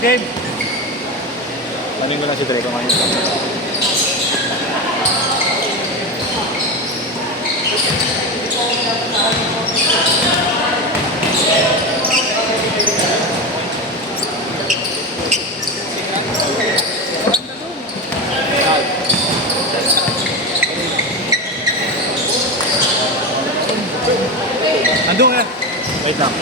game. Panin ko lang si Dre kung ano yung Andun nga. wait lang.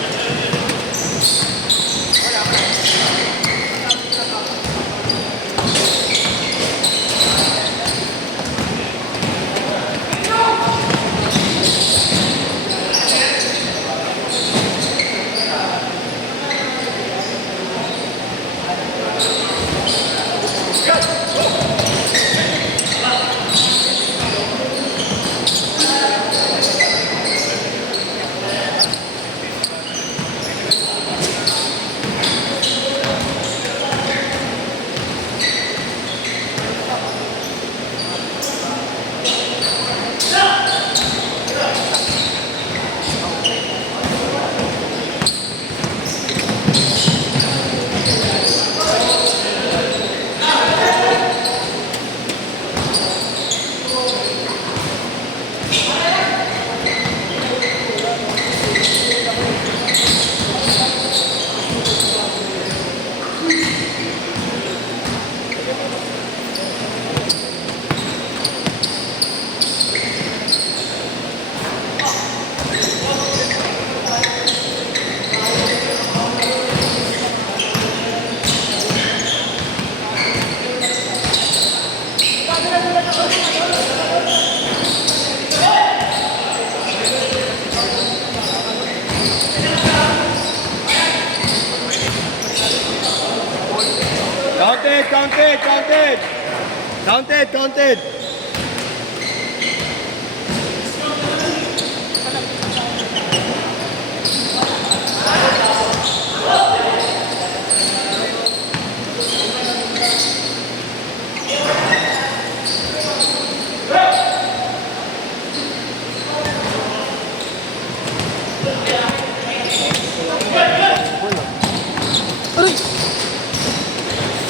Counted.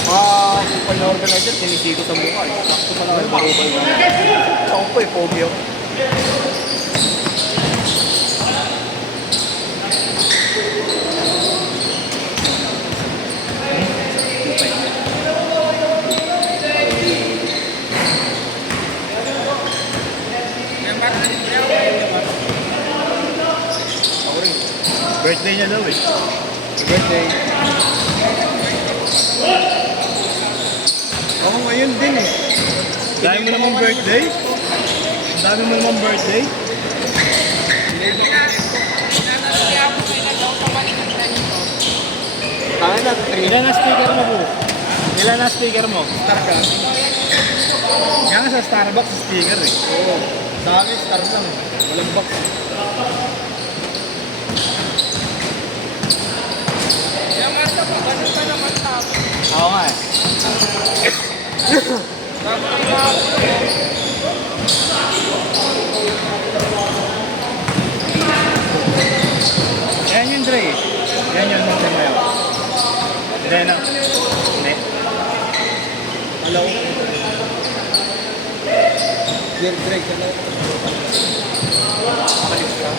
Kupal na organizer, sinisikot ang mukha. Sakto pala kayo, marubal na. Ako po pogi ako. Birthday niya daw eh. Birthday. Ako ngayon din eh. Dami mo namang birthday? Dami mo namang birthday? Ilan na sticker mo po? Ilan na sticker mo? Starcraft. Kaya nga sa Starbucks sticker eh. Oo. Sa akin, Star lang. Walang box. Oo nga eh. Yan yung Dre. Yan yung Dre mayo. Dre na. Hindi. Hello. Dear Drake, hello. Makalis ka.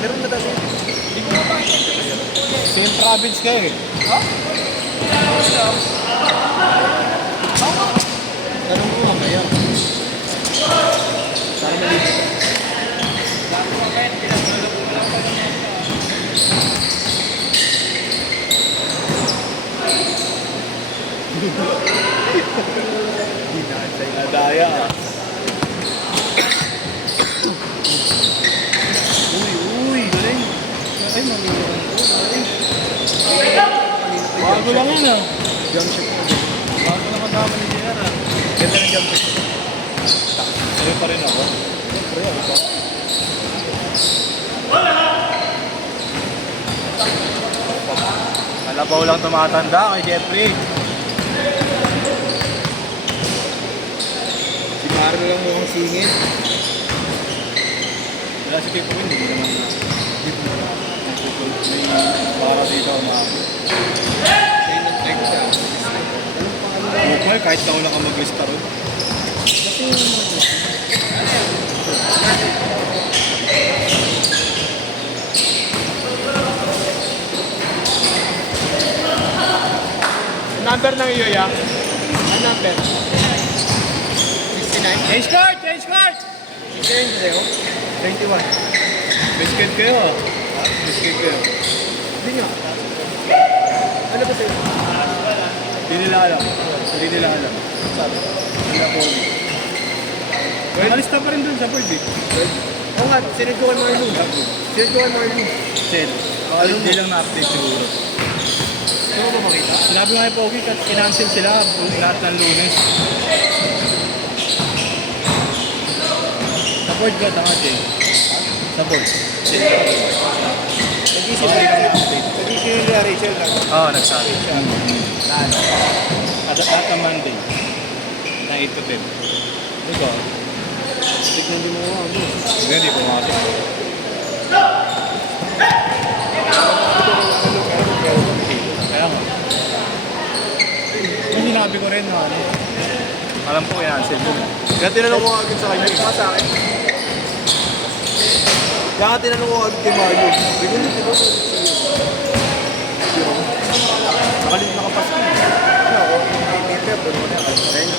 Meron na dati. Hindi ko na ba? Same province ka eh. Ha? Tanong mo mamaya. Saan na dito? Nadaya ah. Uy, galing. Ay, mamili ko. Bago lang yun ah. Jump shot ko. Bago lang kasama ni JR ah. Ganda ng jump shot. Sa'yo pa rin ako. Siyempre, ano pa? Malabaw lang tumatanda kay Jeffrey. Si Maro lang mukhang singit. Wala si Pipo Win, hindi naman na. May para dito umabot. Kaya nag-try ko siya. Okay, kahit na wala ka mag-lista ron. Kasi number ng iyo, ya? Ang number? 69? Change card! Change card! 69 sa'yo? 21. Biscuit kayo ah. Biscuit kayo. Hindi nga. Ano ba sa'yo? Hindi nila alam. Hindi nila alam. Sabi. Wala po. Alista pa rin dun sa board eh. Oo nga, sinid ko kay Marlon. Sinid ko kay Marlon. Sir, baka hindi lang na-update siguro. Ano mo makita? Sinabi nga yung Pogi, kinancel sila lahat ng Lunes. Sa board ka, tanga Jay. Sa board. Nag-isip Okay, na update. Nag-isip nila Rachel lang. Oo, nagsabi siya. At ang Monday. Na 8 to 10. Ito. Tignan din mo nga, ano. Hindi pumasok. Kaya nga. Yung sinabi ko rin na ano. Alam ko i-answer mo. Kaya tinanong ko agad sa kanya. Saka sa akin. Kaya tinanong ko agad kay Marlon. Sabi ko, di ba? Nakalit nakapasko. Ano ako? Hindi ka. Pero wala ka. Kaya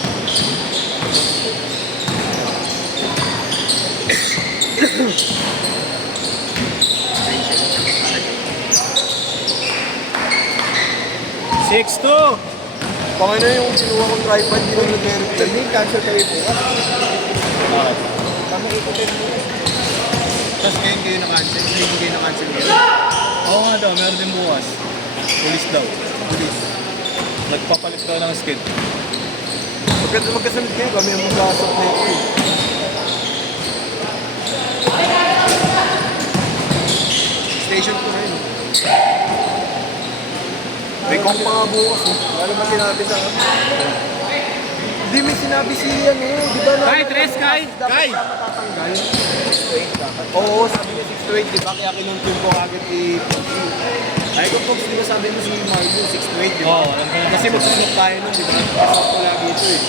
Pangay na yung sinuha kong tripod, hindi na nag-repair. Hindi, cancel kami po. Bakit? Kami ikutin mo. Tapos ngayon kayo na-cancel, hindi kayo na-cancel ngayon. Oo nga daw, meron din bukas. Police daw. Police. Nagpapalit daw ng skid. Pagkat magkasamit kayo, kami ang mag-asok na ito eh. Station ko na yun. May kong mga bukas eh. Ano ba sinabi sa akin? Hindi, may sinabi si ano, di ba na... Kai, Tres, Kai! Kai! Matatanggal. 6 to 8 dapat. Oo, sabi niya 6 to 8, di ba? Kaya kinuntul ko agad eh. Ay ko, Fox, di ba sabi mo si Margo, 6 to 8, di ba? Oo, alam ko yun. Kasi magsusunod tayo nun, di ba? Kasap ko lagi ito eh.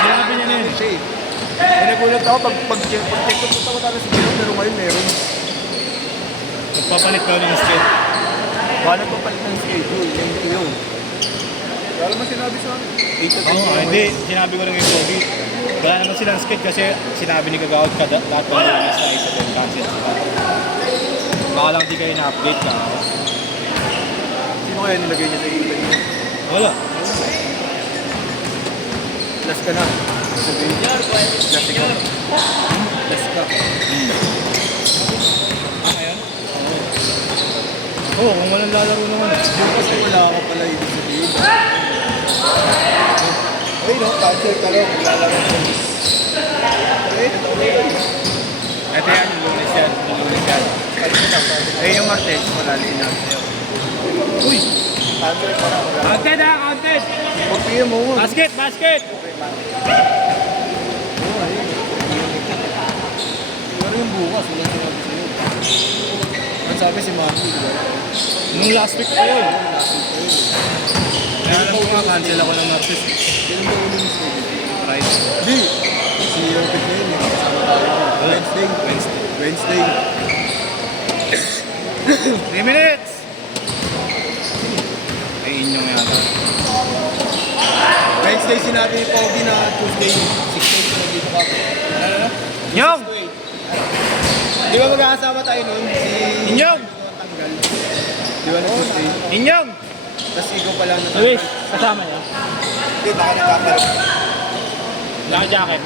Sinabi niya na yun. Siya eh. Kaya nagulat ako, pag-check ko, punta ko talaga si Gino, pero ngayon meron. Nagpapalit daw ng skid. Baka nagpapalit ng schedule, yung yun. Wala naman sinabi sa akin. 8 to 10. Oo, hindi. Sinabi ko rin yung Pogi. Wala naman silang skid kasi sinabi ni Kagaot ka lahat ng Lunes na 8 to 10 cancel sila. Baka lang di kayo na-update ka. Sino kaya nilagay niya sa email niya? Wala. Last ka na. Sabihin niya, last ka. Last ka. Ngayon? Oo, kung walang lalaro naman. Yung kasi wala ka pala ibig sabihin. Ay no, cancel ka lang. Lalaro ko. Ito yan, yung Lunes yan. Yung Lunes yan. Eh yung Martes, wala na sinabi sa'yo. Uy! Cancel pa na. Counted ha, counted! Pag-PM mo. Basket, basket! Pero yung bukas, wala sinabi sa'yo. Ang sabi si Maki, di ba? Nung last week pa yun. Kaya alam ko nga, cancel ako ng Martes. Sino ba ulit yung schedule? Right. Di! Si Robert na yun, kasama tayo. Wednesday. Wednesday. 3 minutes! Ay, inyong yata. Wednesday sinabi ni Pogi na Tuesday, 6 na dito ka. Ano? Inyong! Di ba magkakasama tayo nun? Si... Inyong! Tanggal. Di ba na Tuesday? Inyong! Tapos ikaw pala na... Luis, kasama niya. Hindi, baka nagkakaroon. Naka-jacket.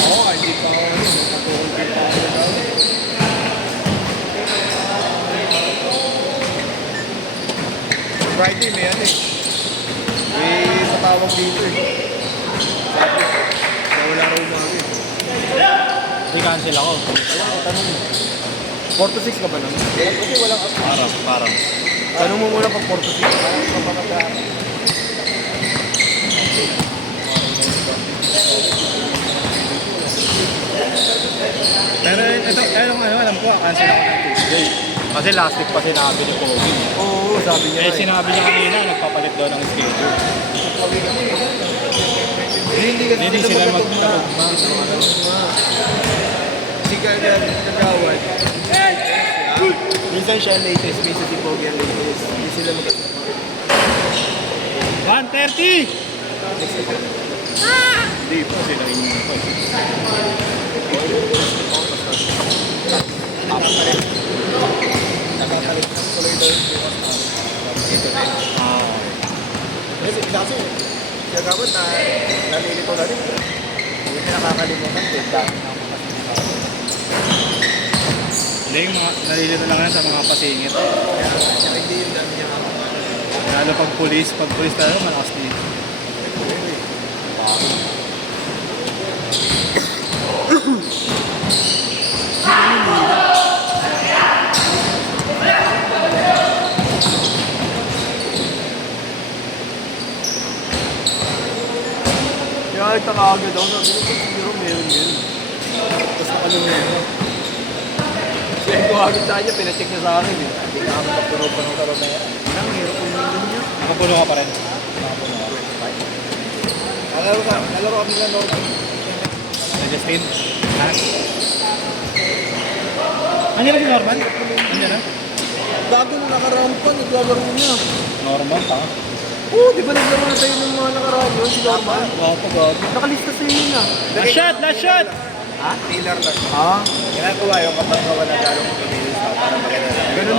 Oo, hindi pa ako yun. Nagkatuhol kayo pa ako daw. Friday may ano eh. May patawag dito eh. Sabi, wala raw umaga eh. I-cancel ako. Ewan ko, tanong mo. 4 to 6 ka ba nun? Kasi walang up. Parang. Tanong mo muna pag 4 to 6. Parang kapag cancel ako ng Tuesday. Kasi last week pa sinabi ni Kobe. Oo, sabi niya. Eh, sinabi niya kanina, nagpapalit daw ng schedule. Hindi sila magtutugma. Si Kagawad. Minsan siya latest, minsan si Pogi ang latest. Hindi sila magkatugma. 130! Hindi po sila Nakakalit ng tuloy daw yung bukas na. Ito na yun. Kasi Kagawad na nalilito na rin. Hindi na nakakalimutan. Hindi, yung mga nalilito lang yan sa mga pasingit. Kaya hindi yung dami niya. Lalo pag pulis talaga, malakas din. Kaya nagtaka-agad ako, sabi ko, siguro meron yun. Tapos nakalimutan ko. Siya ko agad sa kanya, pinacheck niya sa akin eh. Hindi na kami kapuro-puro ng karoon na yan. Ang hirap yung million niya. Nakapuno ka pa rin. Nalaro kami na Lord. Justin? Ha? Ano na si Norman? Ano na? Bago na nakaraan pa, naglalaro niya. Norman, pa. Oo, di ba naglaro na tayo ng mga nakaraan yun, si Norman? Oo, pagod. Nakalista sa inyo na. Last shot! Last shot! Ha? Taylor lang. Ha? Ginagawa yung kapag wala lalong pinilis para maganda. Ganun din